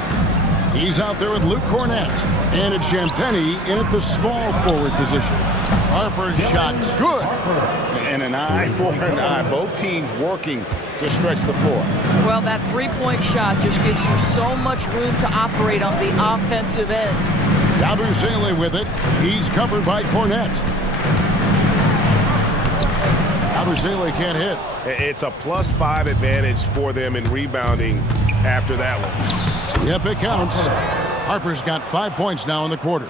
He's out there with Luke Cornett. And it's Champagnie in at the small forward position. Harper's shot's good. And an eye for an eye. Both teams working to stretch the floor. Well, that three-point shot just gives you so much room to operate on the offensive end. Yabusele with it. He's covered by Cornett. Yabusele can't hit. It's a +5 advantage for them in rebounding after that one. Yep, it counts. Harper's got 5 points now in the quarter.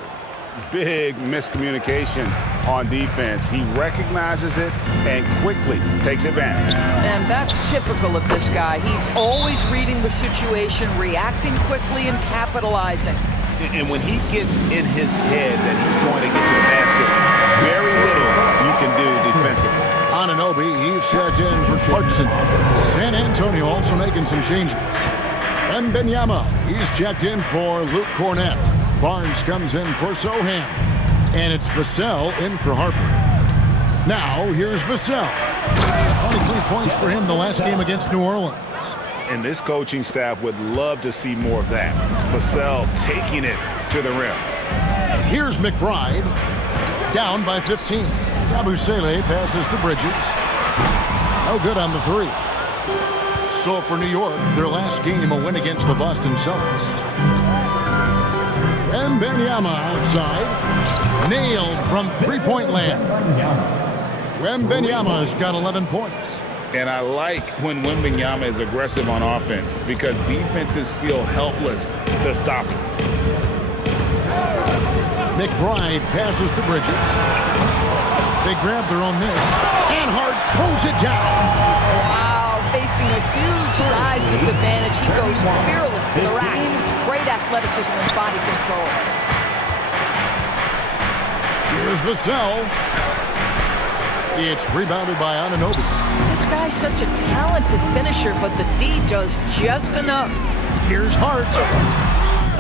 Big miscommunication on defense. He recognizes it and quickly takes advantage. And that's typical of this guy. He's always reading the situation, reacting quickly, and capitalizing. And when he gets in his head that he's going to get to the basket, very little you can do defensively. Anunoby, he's checked in for Clarkson. San Antonio also making some changes. Wembanyama, he's checked in for Luke Cornett. Barnes comes in for Sohan. And it's Vassell in for Harper. Now, here's Vassell. 23 points for him the last game against New Orleans. And this coaching staff would love to see more of that. Vassell taking it to the rim. Here's McBride. Down by 15. Yabusele passes to Bridges. No good on the three. So for New York, their last game a win against the Boston Celtics. Wembanyama outside. Nailed from three-point land. Wembanyama's got 11 points. And I like when Wembanyama is aggressive on offense because defenses feel helpless to stop him. McBride passes to Bridges. They grab their own miss. And Hart throws it down. Wow, facing a huge size disadvantage. He goes fearless to the rack. Great athleticism and body control. Here's Vassell. It's rebounded by Anunoby. This guy's such a talented finisher, but the D does just enough. Here's Hart.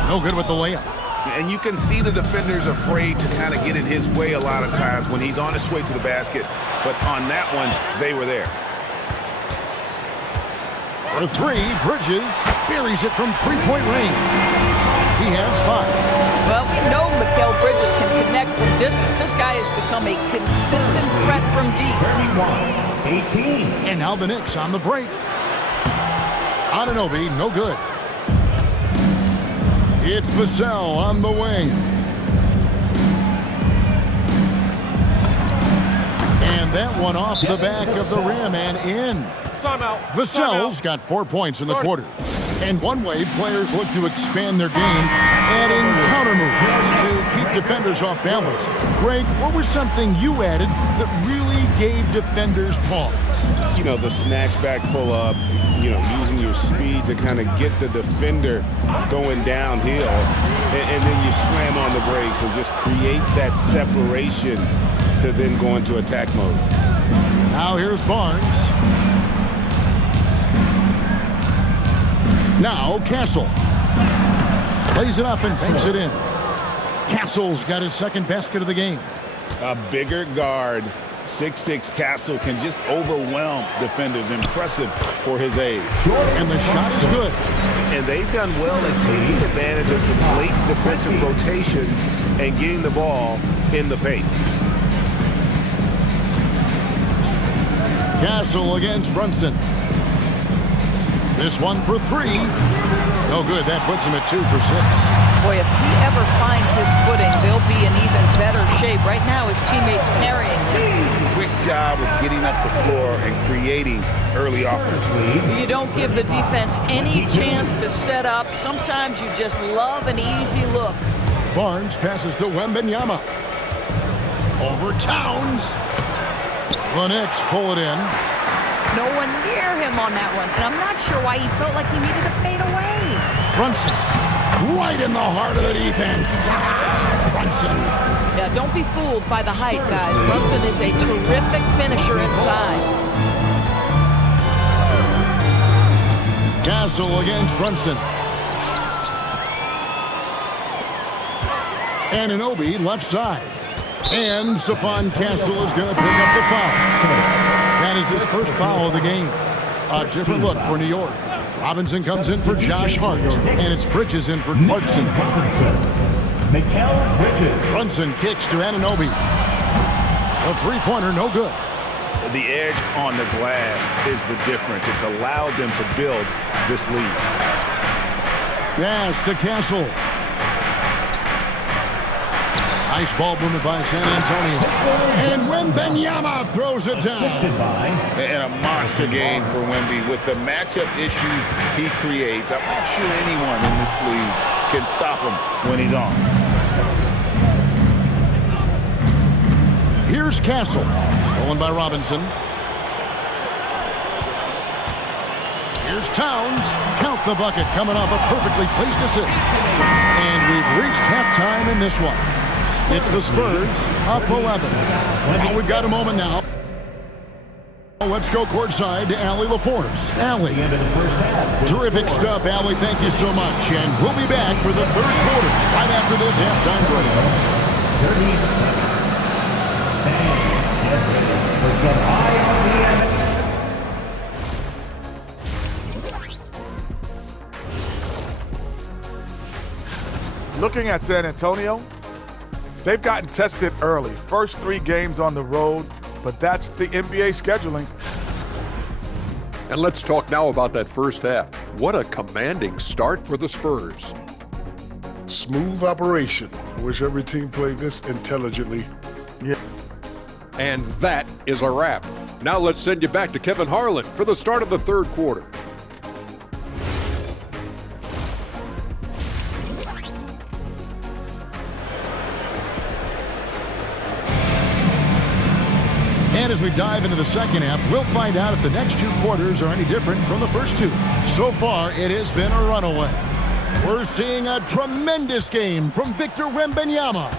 No good with the layup. And you can see the defenders afraid to kind of get in his way a lot of times when he's on his way to the basket. But on that one, they were there. For three, Bridges buries it from three-point range. He has 5. Well, we know Mikal Bridges can connect from distance. This guy has become a consistent threat from deep. 18. And now the Knicks on the break. Anunoby, no good. It's Vassell on the wing. And that one off the back of the rim and in. Timeout. Vassell's got 4 points in the quarter. And one way players look to expand their game, adding counter moves to keep defenders off balance. Greg, what was something you added that really gave defenders pause? You know, the snatch back pull up, you know, using your speed to kind of get the defender going downhill. And then you slam on the brakes and just create that separation to then go into attack mode. Now here's Barnes. Now Castle. Plays it up and banks it in. Castle's got his second basket of the game. A bigger guard, 6'6" Castle can just overwhelm defenders. Impressive for his age. And the shot is good. And they've done well at taking advantage of some late defensive rotations and getting the ball in the paint. Castle against Brunson. This one for 3. No good. That puts him at 2 for 6. Boy, if he ever finds his footing, they'll be in even better shape. Right now, his teammates carrying him. Quick job of getting up the floor and creating early offense. You don't give the defense any chance to set up. Sometimes you just love an easy look. Barnes passes to Wembanyama. Over Towns. The Knicks pull it in. No one near him on that one. And I'm not sure why he felt like he needed to fade away. Brunson, right in the heart of the defense. Brunson. Yeah, don't be fooled by the height, guys. Brunson is a terrific finisher inside. Castle against Brunson. Anunoby left side. And Stephon Castle is going to pick up the foul. That is his first foul of the game. A different look for New York. Robinson comes in for Josh Hart. And it's Bridges in for Clarkson. Brunson kicks to Anunoby. A three-pointer, no good. The edge on the glass is the difference. It's allowed them to build this lead. Pass to Castle. Nice ball movement by San Antonio. And Wembanyama throws it down. And a monster game for Wemby with the matchup issues he creates. I'm not sure anyone in this league can stop him when he's on. Here's Castle. Stolen by Robinson. Here's Towns. Count the bucket coming off a perfectly placed assist. And we've reached halftime in this one. It's the Spurs up 11. Well, we've got a moment now. Let's go courtside to Allie LaForce. Allie. Terrific stuff, Allie. Thank you so much. And we'll be back for the third quarter right after this halftime break. 30 Looking at San Antonio, they've gotten tested early. First 3 games on the road, but that's the NBA scheduling. And let's talk now about that first half. What a commanding start for the Spurs. Smooth operation. I wish every team played this intelligently. Yeah. And that is a wrap. Now let's send you back to Kevin Harlan for the start of the third quarter. And as we dive into the second half, we'll find out if the next 2 quarters are any different from the first 2. So far, it has been a runaway. We're seeing a tremendous game from Victor Wembanyama.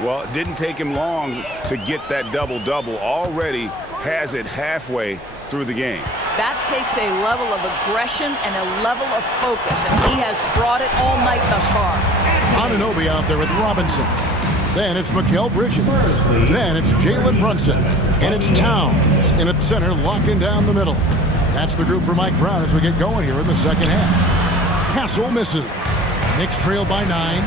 Well, it didn't take him long to get that double-double. Already has it halfway through the game. That takes a level of aggression and a level of focus, and he has brought it all night thus far. Anunoby out there with Robinson. Then it's Mikal Bridges. Then it's Jalen Brunson. And it's Towns in at center, locking down the middle. That's the group for Mike Brown as we get going here in the second half. Castle misses. Knicks trail by 9.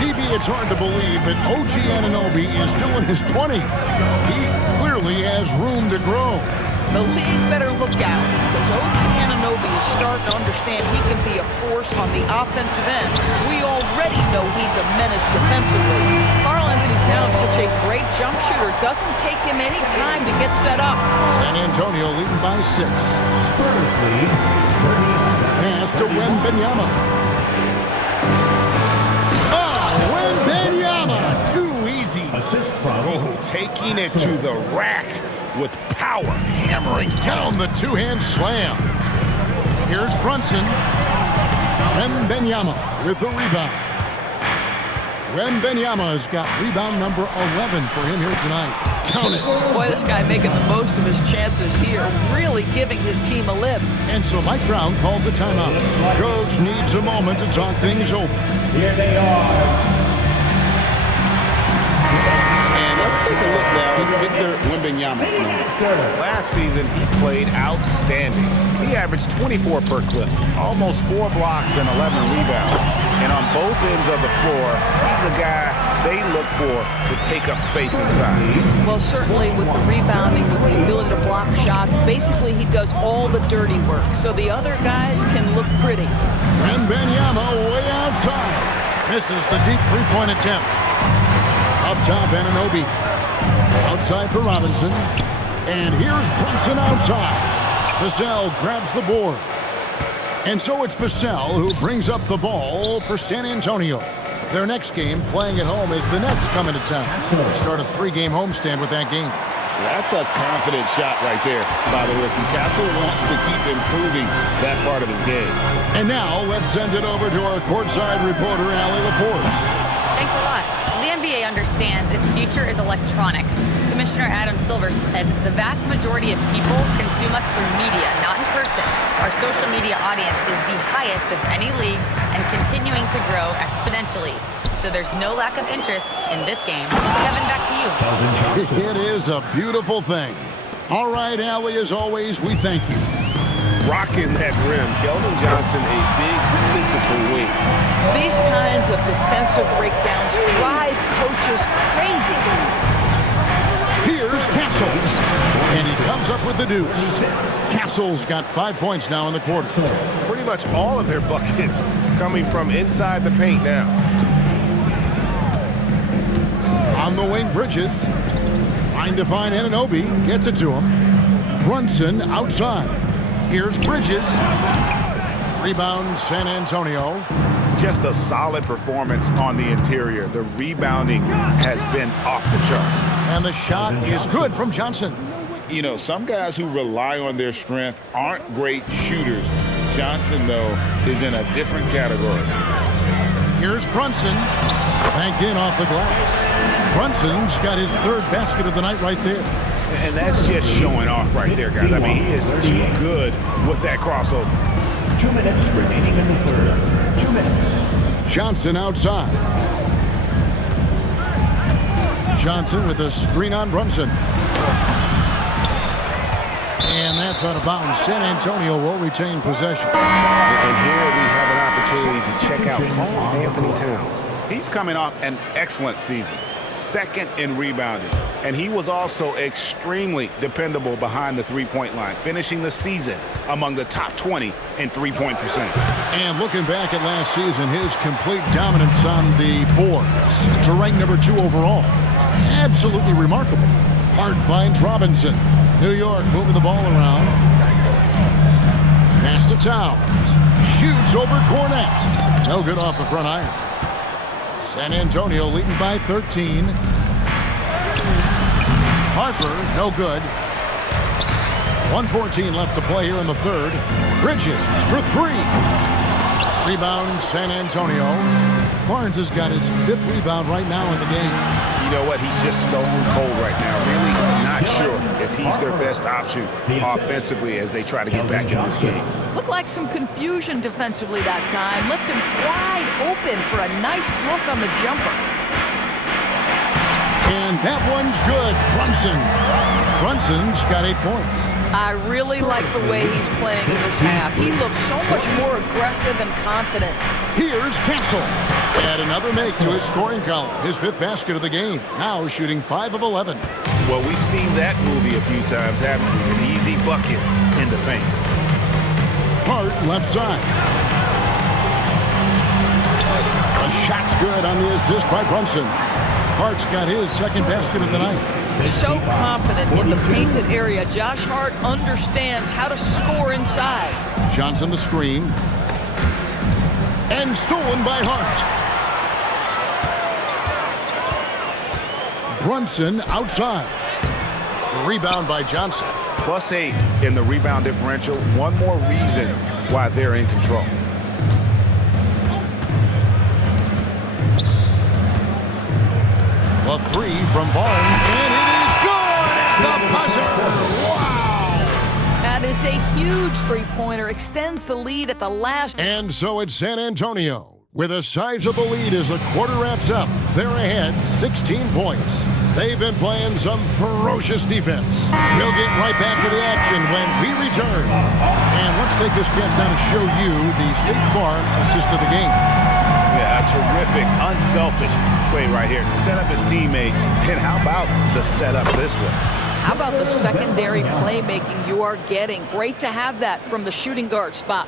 DB, it's hard to believe, but OG Anunoby is still in his 20s. He clearly has room to grow. The league better look out, because OG Anunoby is starting to understand he can be a force on the offensive end. We already know he's a menace defensively. Karl-Anthony Towns, such a great jump shooter, doesn't take him any time to get set up. San Antonio leading by 6. Spurs lead 37. Pass to Wembanyama. Wembanyama, too easy. Assist from taking it to the rack with power, hammering down the two-hand slam. Here's Brunson. Wembanyama with the rebound. Wembanyama has got rebound number 11 for him here tonight. Count it. Boy, this guy making the most of his chances here, really giving his team a lift. And so Mike Brown calls a timeout. Coach needs a moment to talk things over. Here they are. Let's take a look now at Victor Wembanyama's numbers. Last season, he played outstanding. He averaged 24 per clip, almost 4 blocks and 11 rebounds. And on both ends of the floor, he's a guy they look for to take up space inside. Well, certainly with the rebounding, with the ability to block shots, basically he does all the dirty work, so the other guys can look pretty. Wembanyama way outside. Misses the deep three-point attempt. Up top, Anunoby. Outside for Robinson. And here's Brunson outside. Vassell grabs the board. And so it's Vassell who brings up the ball for San Antonio. Their next game, playing at home, is the Nets coming to town. They start a 3-game homestand with that game. That's a confident shot right there by the rookie. Castle wants to keep improving that part of his game. And now let's send it over to our courtside reporter, Allie LaForce. Thanks a lot. The NBA understands its future is electronic. Commissioner Adam Silver said the vast majority of people consume us through media, not in person. Our social media audience is the highest of any league and continuing to grow exponentially. So there's no lack of interest in this game. Kevin, back to you. It is a beautiful thing. All right, Allie, as always, we thank you. Rocking that rim. Keldon Johnson, a big physical wing. These kinds of defensive breakdowns drive coaches crazy. Here's Castle. And he comes up with the deuce. Castle's got 5 points now in the quarter. Pretty much all of their buckets coming from inside the paint now. On the wing, Bridges. Trying to find Anunoby. Gets it to him. Brunson outside. Here's Bridges. Rebound, San Antonio. Just a solid performance on the interior. The rebounding has been off the charts. And the shot is good from Johnson. You know, some guys who rely on their strength aren't great shooters. Johnson, though, is in a different category. Here's Brunson. Banked in off the glass. Brunson's got his third basket of the night right there. And that's just showing off right there, guys. I mean, he is too good with that crossover. 2 minutes remaining in the third. 2 minutes. Johnson outside. Johnson with a screen on Brunson. And that's out of bounds. San Antonio will retain possession. And here we have an opportunity to check out Karl Anthony Towns. He's coming off an excellent season. Second in rebounding. And he was also extremely dependable behind the three-point line, finishing the season among the top 20 in three-point percent. And looking back at last season, his complete dominance on the boards to rank number 2 overall. Absolutely remarkable. Hart finds Robinson. New York moving the ball around. Pass to Towns. Shoots over Cornette. No good off the front iron. San Antonio leading by 13. Harper, no good. 1:14 left to play here in the third. Bridges for 3. Rebound, San Antonio. Barnes has got his 5th rebound right now in the game. You know what? He's just stone cold right now. Really not sure if he's their best option offensively as they try to get back in this game. Looked like some confusion defensively that time. Left him wide open for a nice look on the jumper. And that one's good. Brunson's got 8 points. I really like the way he's playing in this half. He looks so much more aggressive and confident. Here's Castle. Add another make to his scoring column. His 5th basket of the game. Now shooting 5 of 11. Well, we've seen that movie a few times, haven't we? An easy bucket in the paint. Hart left side. The shot's good on the assist by Brunson. Hart's got his 2nd basket of the night. So confident in the painted area. Josh Hart understands how to score inside. Johnson the screen. And stolen by Hart. Brunson outside. Rebound by Johnson. +8 in the rebound differential. One more reason why they're in control. A 3 from Barnes, and it is good! The buzzer! Wow! That is a huge three-pointer. Extends the lead at the last. And so it's San Antonio with a sizable lead as the quarter wraps up. They're ahead 16 points. They've been playing some ferocious defense. We'll get right back to the action when we return. And let's take this chance now to show you the State Farm assist of the game. Yeah, a terrific, unselfish play right here. Set up his teammate. And how about the setup this way? How about the secondary playmaking you are getting? Great to have that from the shooting guard spot.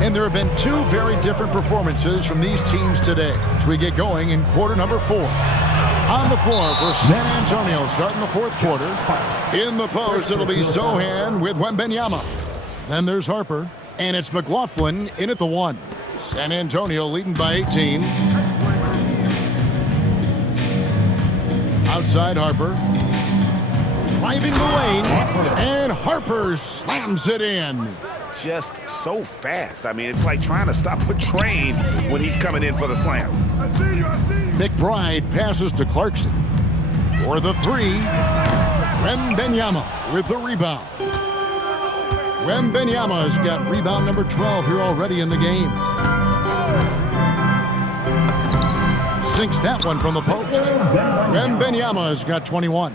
And there have been 2 very different performances from these teams today as we get going in quarter number 4. On the floor for San Antonio starting the 4th quarter. In the post, it'll be Sochan with Wembanyama. Then there's Harper, and it's McLaughlin in at the 1. San Antonio leading by 18. outside Harper. Driving the lane, and Harper slams it in. Just so fast. I mean, it's like trying to stop a train when he's coming in for the slam. McBride passes to Clarkson. For the three, Wembanyama with the rebound. Wembanyama has got rebound number 12 here already in the game. Sinks that one from the post. Wembanyama has got 21.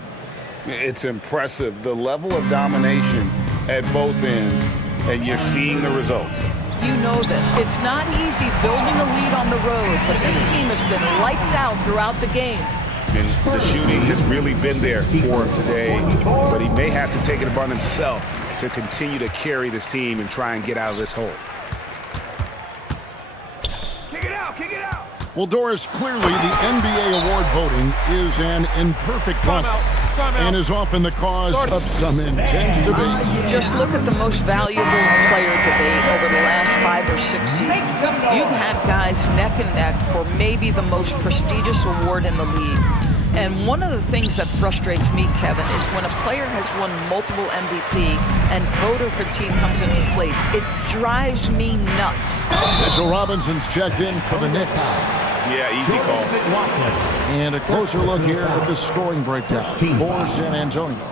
It's impressive, the level of domination at both ends, and you're seeing the results. You know this. It's not easy building a lead on the road, but this team has been lights out throughout the game. And the shooting has really been there for him today, but he may have to take it upon himself to continue to carry this team and try and get out of this hole. Kick it out, kick it out. Well, Doris, clearly the NBA award voting is an imperfect process and is often the cause of some intense debate. Just look at the most valuable player debate over the last 5 or 6 seasons. You've had guys neck and neck for maybe the most prestigious award in the league. And one of the things that frustrates me, Kevin, is when a player has won multiple MVP and voter fatigue comes into place. It drives me nuts. Mitchell Robinson's checked in for the Knicks. Yeah, easy call. And a closer look here at the scoring breakdown for San Antonio.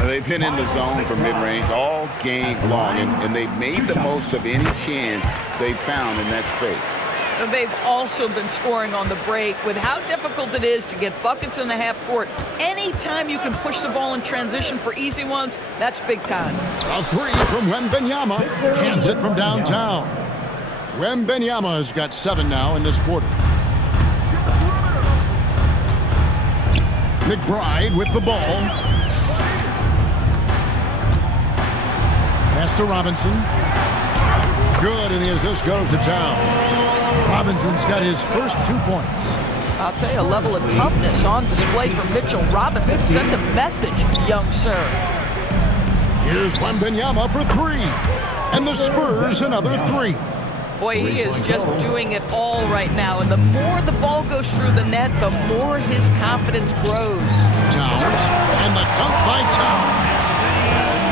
They've been in the zone for mid-range all game long, and they've made the most of any chance they found in that space. They've also been scoring on the break. With how difficult it is to get buckets in the half court, anytime you can push the ball in transition for easy ones, that's big time. A three from Wembanyama. Cans it from downtown. Wembanyama has got 7 now in this quarter. McBride with the ball. Pass to Robinson. Good, and the assist goes to Town. Robinson's got his first 2 points. I'll tell you, a level of toughness on display from Mitchell Robinson. Send a message, young sir. Here's Wembanyama for 3. And the Spurs another 3. Boy, he is just doing it all right now. And the more the ball goes through the net, the more his confidence grows. Towns, and the dunk by Towns.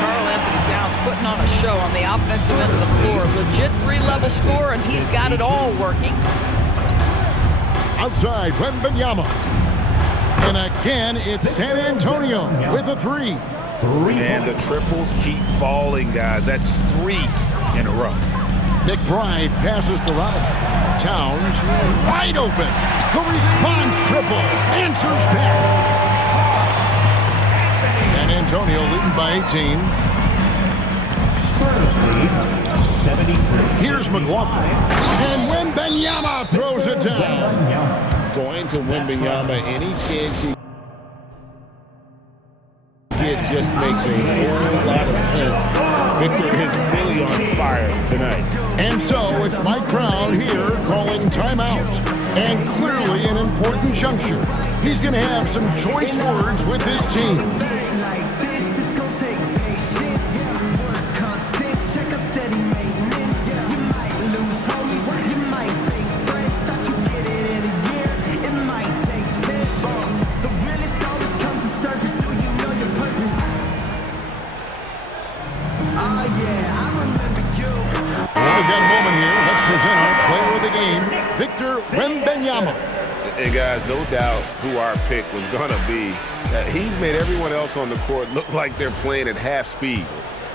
Karl-Anthony Towns putting on a show on the offensive end of the floor. Legit 3-level score, and he's got it all working. Outside, Wembanyama. And again, it's San Antonio with a 3. And the triples keep falling, guys. That's 3 in a row. McBride passes to Robinson. Towns wide open. The response triple. Answers back. San Antonio leading by 18. Spurs lead 73. Here's McLaughlin. And Wembanyama throws it down. Going to Wembanyama, any chance you get just makes a whole lot of sense. Victor is really on fire tonight. And so it's Mike Brown here calling timeout. And clearly an important juncture. He's going to have some choice words with his team. Victor Wembanyama. And guys, no doubt who our pick was going to be. He's made everyone else on the court look like they're playing at half speed.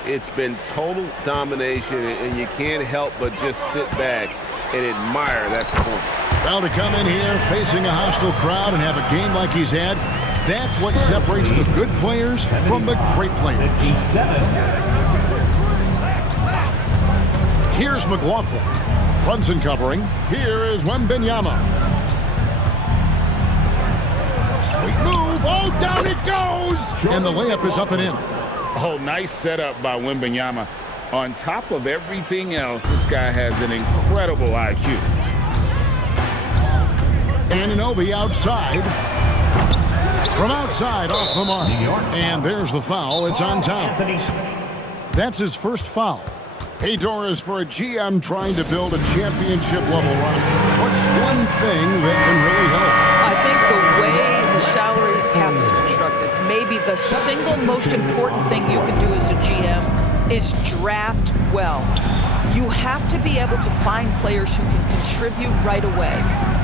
It's been total domination, and you can't help but just sit back and admire that performance. Well, to come in here facing a hostile crowd and have a game like he's had, that's what separates the good players from the great players. Here's McLaughlin. Brunson covering. Here is Wembanyama. Sweet move. Oh, down it goes. And the layup is up and in. Oh, nice setup by Wembanyama. On top of everything else, this guy has an incredible IQ. Anunoby outside. From outside, off the mark. And there's the foul. It's on Town. That's his first foul. Hey, Doris, for a GM trying to build a championship-level roster, what's one thing that can really help? I think the way the salary cap is constructed. Maybe the single most important thing you can do as a GM is draft well. You have to be able to find players who can contribute right away.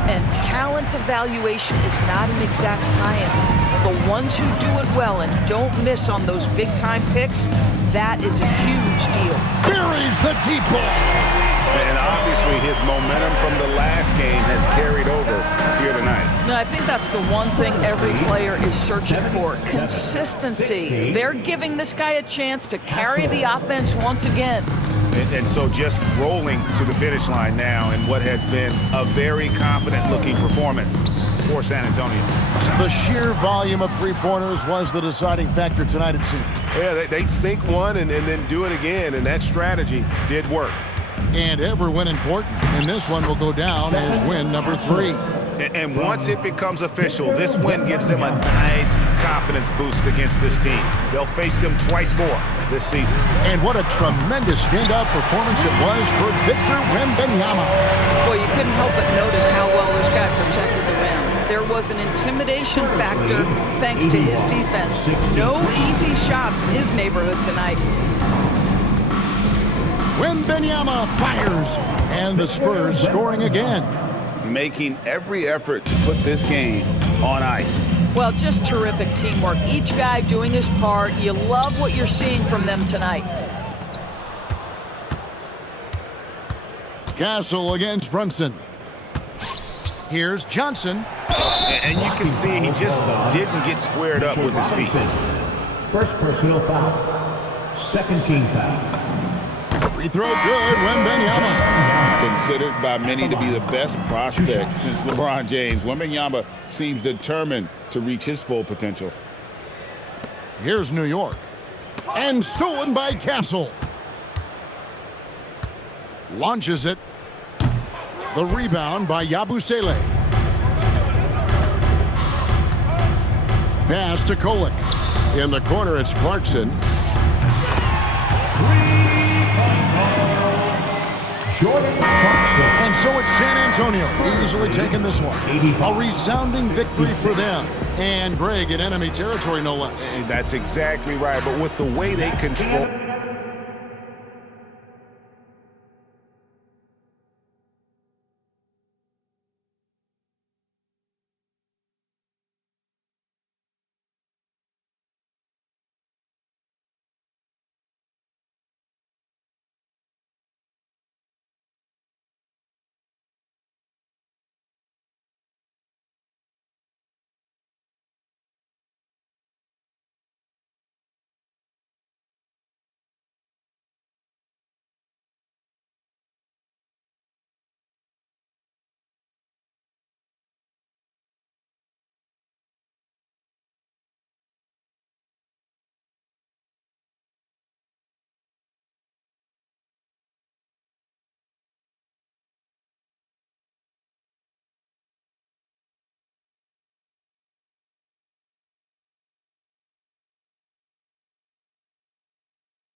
And talent evaluation is not an exact science. The ones who do it well and don't miss on those big-time picks, that is a huge deal. Buries the deep ball. And obviously his momentum from the last game has carried over here tonight. No, I think that's the one thing every player is searching for, consistency. They're giving this guy a chance to carry the offense once again. And so just rolling to the finish line now in what has been a very confident-looking performance for San Antonio. The sheer volume of three-pointers was the deciding factor tonight, it seemed. Yeah, they sink one and then do it again, and that strategy did work. And every win important, and this one will go down as win number 3. And once it becomes official, this win gives them a nice confidence boost against this team. They'll face them twice more this season. And what a tremendous standout performance it was for Victor Wembanyama. Boy, you couldn't help but notice how well this guy protected the rim. There was an intimidation factor thanks to his defense. No easy shots in his neighborhood tonight. Wembanyama fires, and the Spurs scoring again. Making every effort to put this game on ice. Well, just terrific teamwork. Each guy doing his part. You love what you're seeing from them tonight. Castle against Brunson. Here's Johnson. And you can see he just didn't get squared up with his feet. First personal foul. Second team foul. Free throw good, Wembanyama. Considered by many to be the best prospect since LeBron James, Wembanyama seems determined to reach his full potential. Here's New York. And stolen by Castle. Launches it. The rebound by Yabusele. Pass to Kolek. In the corner, it's Clarkson. And so it's San Antonio easily taking this one. A resounding victory for them. And Greg in enemy territory, no less. That's exactly right. But with the way they control